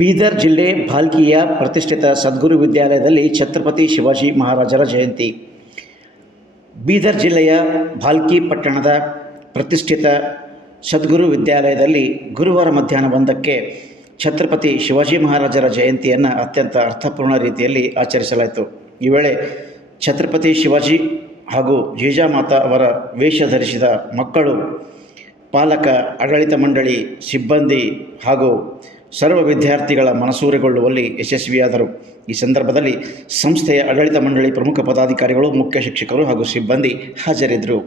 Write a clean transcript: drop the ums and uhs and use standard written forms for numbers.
ಬೀದರ್ ಜಿಲ್ಲೆ ಭಾಲ್ಕಿಯ ಪ್ರತಿಷ್ಠಿತ ಸದ್ಗುರು ವಿದ್ಯಾಲಯದಲ್ಲಿ ಛತ್ರಪತಿ ಶಿವಾಜಿ ಮಹಾರಾಜರ ಜಯಂತಿ. ಬೀದರ್ ಜಿಲ್ಲೆಯ ಭಾಲ್ಕಿ ಪಟ್ಟಣದ ಪ್ರತಿಷ್ಠಿತ ಸದ್ಗುರು ವಿದ್ಯಾಲಯದಲ್ಲಿ ಗುರುವಾರ ಮಧ್ಯಾಹ್ನ 1ಕ್ಕೆ ಛತ್ರಪತಿ ಶಿವಾಜಿ ಮಹಾರಾಜರ ಜಯಂತಿಯನ್ನು ಅತ್ಯಂತ ಅರ್ಥಪೂರ್ಣ ರೀತಿಯಲ್ಲಿ ಆಚರಿಸಲಾಯಿತು. ಈ ವೇಳೆ ಛತ್ರಪತಿ ಶಿವಾಜಿ ಹಾಗೂ ಜೀಜಾಮಾತಾ ಅವರ ವೇಷ ಧರಿಸಿದ ಮಕ್ಕಳು, ಪಾಲಕ, ಆಡಳಿತ ಮಂಡಳಿ ಸಿಬ್ಬಂದಿ ಹಾಗೂ ಸರ್ವ ವಿದ್ಯಾರ್ಥಿಗಳ ಮನಸೂರೆಗೊಳ್ಳುವಲ್ಲಿ ಯಶಸ್ವಿಯಾದರು. ಈ ಸಂದರ್ಭದಲ್ಲಿ ಸಂಸ್ಥೆಯ ಆಡಳಿತ ಮಂಡಳಿ ಪ್ರಮುಖ ಪದಾಧಿಕಾರಿಗಳು, ಮುಖ್ಯ ಶಿಕ್ಷಕರು ಹಾಗೂ ಸಿಬ್ಬಂದಿ ಹಾಜರಿದ್ದರು.